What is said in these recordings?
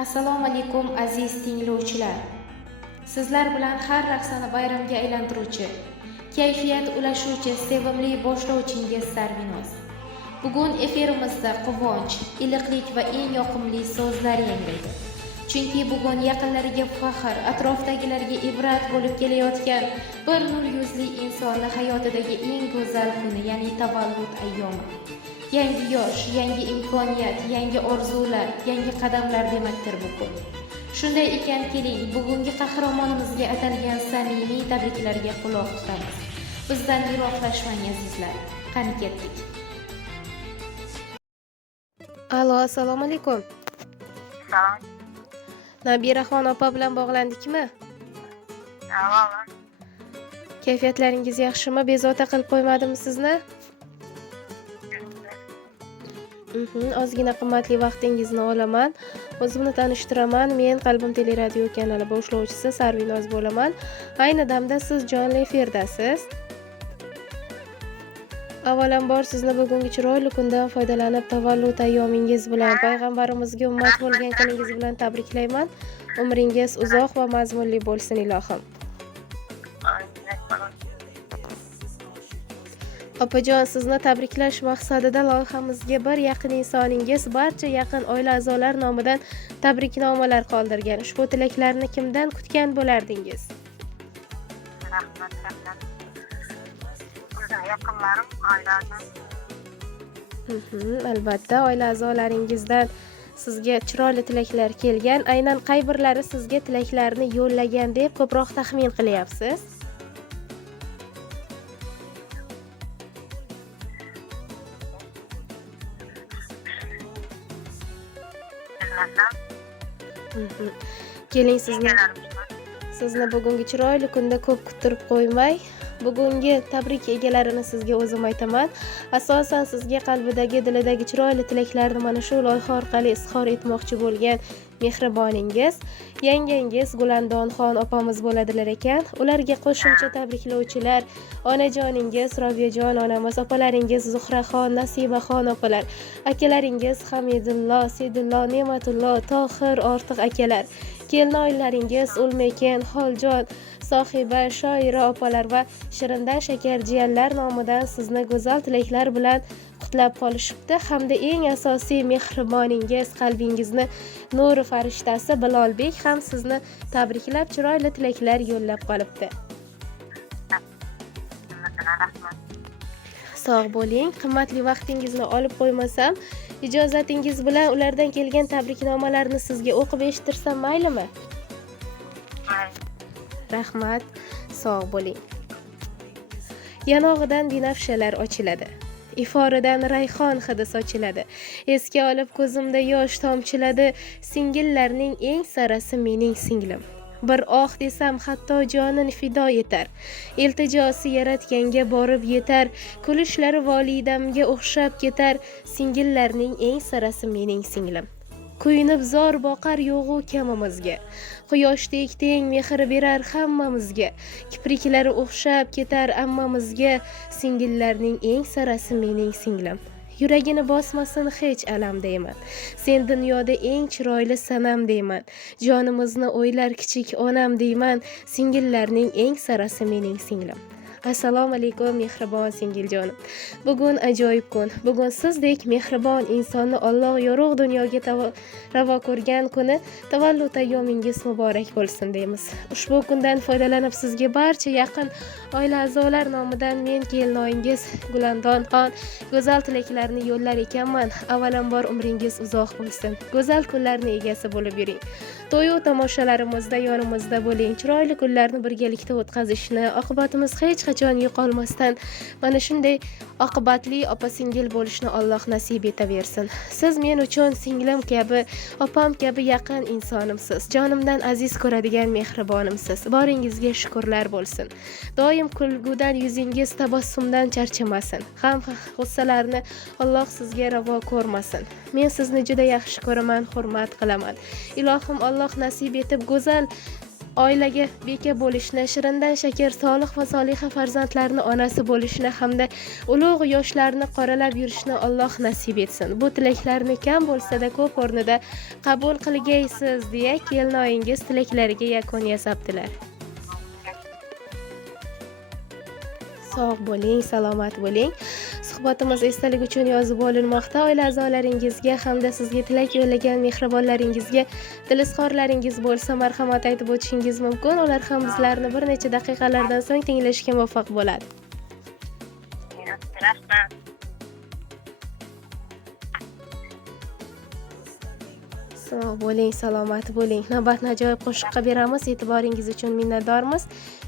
Assalomu alaykum aziz tinglovchilar. Sizlar bilan har lahzani bayramga aylantiruvchi, kayfiyat ulashuvchi sevimli boshlovchingiz Sarvinoz. Bugun efirimizda quvonch, iliqlik va eng yoqimli so'zlar yangraydi. Chunki bugun yaqinlariga faxr, atrofdagilarga ibrat bo'lib kelayotgan bir nur yuzli insonni hayotidagi eng go'zal kuni, ya'ni tavallud ayyomi. Yangi yosh, yangi imkoniyat, yangi orzular, yangi qadamlar demakdir bu kun. Shunday ekan, keling, bugungi qahramonimizga atalgan samimiy tabriklarga quloq tutamiz. Bizdan yiroqlashmang azizlar. Qani ketdik. Alo, assalomu alaykum. Salom. Nabiraxon opa bilan bog'landikmi? Salom. Kayfiyatlaringiz yaxshimi? Bezovta qilib qo'ymadimmi sizni? Ozgina qimmatli vaqtingizni olaman. O'zimni tanishtiraman. Men Qalbim teleradio kanali boshlovchisi Sarvinoz bo'laman. Ayni damda siz jonli efirdasiz. Avvalambor sizni bugungi chiroyli kundan foydalanib tavallud ayyomingiz bilan, payg'ambarimizga ummat bo'lgan kuningiz bilan tabriklayman. Umringiz uzoq va mazmunli bo'lsin ilohim. Opajon, sizni tabriklash maqsadida loyihamizga bir yaqin insoningiz barcha yaqin oila a'zolar nomidan tabriknomalar qoldirgan. Ushbu tilaklarni kimdan kutgan bo'lardingiz? Rahmat. Yaqinlarim, oiladan. Albatta, oila a'zolaringizdan sizga chiroyli tilaklar kelgan. Aynan qay birlari sizga tilaklarni yo'llagan deb ko'proq taxmin qilyapsiz? Keling, sizni bugungi chiroyli kunda ko'p kuttirib qo'ymay, bugungi tabrik egalarini sizga o'zim aytaman. Asosan sizga qalbidagi, dilidagi chiroyli tilaklarni mana shu loyiha orqali izhor etmoqchi bo'lgan mehriboningiz, yangangiz Gulandonxon opamiz bo'ladilar ekan. Ularga qo'shimcha tabriklovchilar onajoningiz Robiyajon onamiz, opalaringiz Zuhraxon, Nasibaxon opalar, akalaringiz Hamidullo, Sedullo, Ne'matullo, Tohir, Ortiq akalar, kelinoyilaringiz Ulmekan, Xoljon, Sohiba, Shoira opalar va Shirindan shakar jiyanlar nomidan sizni go'zal tilaklar bilan qutlab qolishibdi. Hamda eng asosiy mehriboningiz, qalbingizni nuri farishtasi Bilolbek ham sizni tabriklab chiroyli tilaklar yo'llab qolibdi. Sog' bo'ling. Qimmatli vaqtingizni olib qo'ymasam, ijozatingiz bilan ulardan kelgan tabriknomalarni sizga o'qib eshittirsam maylimi? Rahmat. Sog' bo'ling. Yanog'idan binafshalar ochiladi. Iforidan rayhon hidi sochiladi. Esga olib ko'zimda yosh tomchiladi. Singillarning eng sarasi mening singlim. Bir oh desam hatto jonin fido etar. Iltijosi yaratganga borib yetar. Kulishlari volidamga o'xshab ketar. Singillarning eng sarasi mening singlim. Kuyinib zor boqar yo'g'u kamimizga. Quyoshdek teng mehr berar hammamizga. Kipriklari o'xshab ketar ammamizga. Singillarning eng sarasi mening singlim. Yuragini bosmasin hech alam deyman. Sen dunyoda eng chiroyli sanam deyman. Jonimizni o'ylar kichik onam deyman. Singillarning eng sarasi mening singlim. Assalomu alaykum mehribon singiljonim. Bugun ajoyib kun. Bugun sizdek mehribon insonni Alloh yorug' dunyoga ravo ko'rgan kuni, tavallud ayyomingiz muborak bo'lsin deymiz. Ushbu kundan foydalanib sizga barcha yaqin oila a'zolar nomidan men kelinoyingiz Gulandonxon go'zal tilaklarni yo'llar ekanman. Avvalambor umringiz uzoq bo'lsin. Go'zal kunlarning egasi bo'lib yuring. To'y tomoshalarimizda yonimizda bo'ling. Chiroyli kunlarni birgalikda o'tkazishni, oqibatimiz hech qachon yo'qolmasdan mana shunday oqibatli opa-singil bo'lishni Alloh nasib etaversin. Siz men uchun singlim kabi, opam kabi yaqin insonimsiz. Jonimdan aziz ko'radigan mehribonimsiz. Boringizga shukrlar bo'lsin. Doim kulgudan yuzingiz tabassumdan charchamasin. G'ussalarni Alloh sizga ravo ko'rmasin. Men sizni juda yaxshi ko'raman, hurmat qilaman. Ilohim Alloh nasib etib go'zal oilaga beka bo'lishni, shirindan shakar, solih va soliha farzandlarni onasi bo'lishni hamda ulug' yoshlarni qoralab yurishni Alloh nasib etsin. Bu tilaklarni kam bo'lsa-da ko'p o'rnida qabul qilgaysiz deya kelinoyingiz tilaklariga yakun yasabdilar. Sog' bo'ling, salomat bo'ling. Suhbatimiz esdalik uchun yozib olinmoqda. Oila a'zolaringizga hamda sizga tilak yo'llagan mehribonlaringizga tilizxorlaringiz bo'lsa, marhamat aytib o'tishingiz mumkin. Ular ham bizlarni bir necha daqiqalardan so'ng tinglashga muvaffaq bo'ladi. Rahmat. Sog' bo'ling, salomat bo'ling. Navbatni ajoyib qo'shiqqa beramiz. E'tiboringiz uchun minnatdormiz.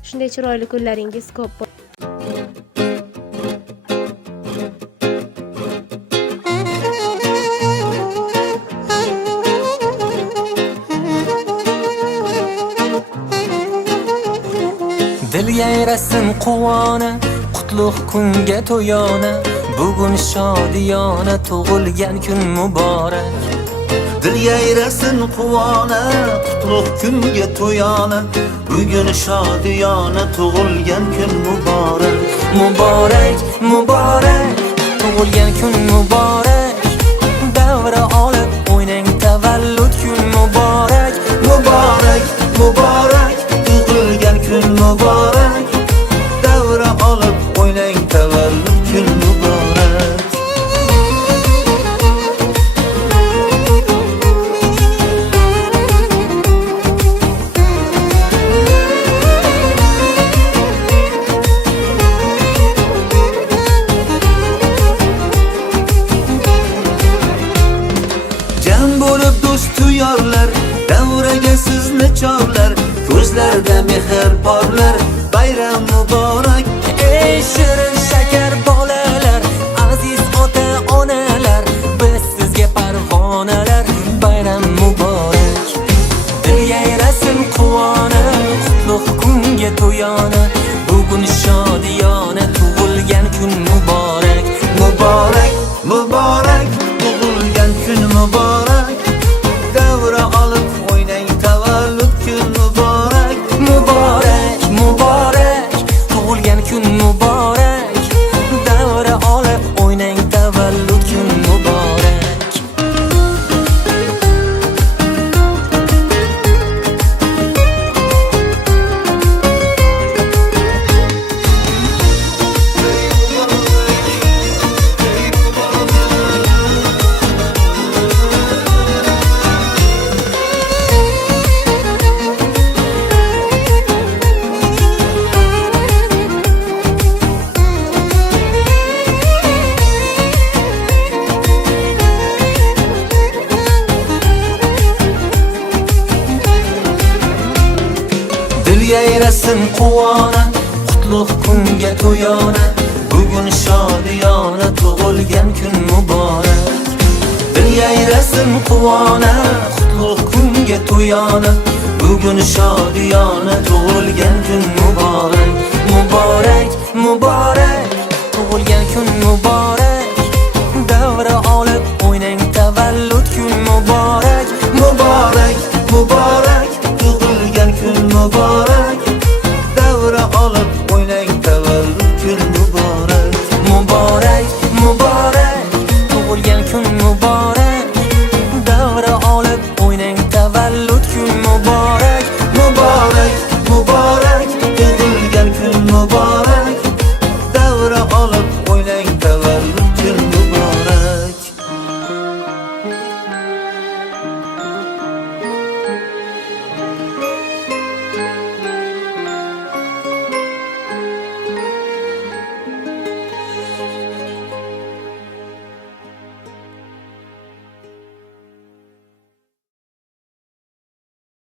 Shunday chiroyli kunlaringiz ko'p bo'lsin. Dil yayrasin quvona, qutlug' kunga to'yona, bugun shodiyona, tug'ilgan kun muborak. Dil yayrasin quvona, qutlug' kunga to'yona, bugun shodiyona, tug'ilgan kun muborak. Muborak, muborak, tug'ilgan kun muborak. Davra olib o'ynang, tavallud kun muborak. Muborak, muborak, tug'ilgan kun muborak. Davra olib o'ynang, tavallud kun muborak. Jam bo'lib do'stu yorlar, davraga sizni chorlar, ko'zlarda mehr porlar, bayram muborak. Ey shirin shakar bolalar, aziz ota onalar, biz sizga parvonalar, bayram muborak. Dil yayrasin quvona, qutlug' kunga to'yona, bugun shodiyona, tug'ilgan kun muborak. Muborak, muborak, tug'ilgan kun muborak. Davra olib o'ynang, tavallud kun muborak. Muborak, muborak, tug'ilgan kun muborak. Davra olib o'ynang, tavallud kun muborak. Dil yayrasin quvona, qutlug' kunga to'yona, bugun shodiyona, tug'ilgan kun muborak. Dil yayrasin quvona, qutlug' kunga to'yona, bugun shodiyona, tug'ilgan kun muborak. Muborak, muborak, tug'ilgan kun muborak.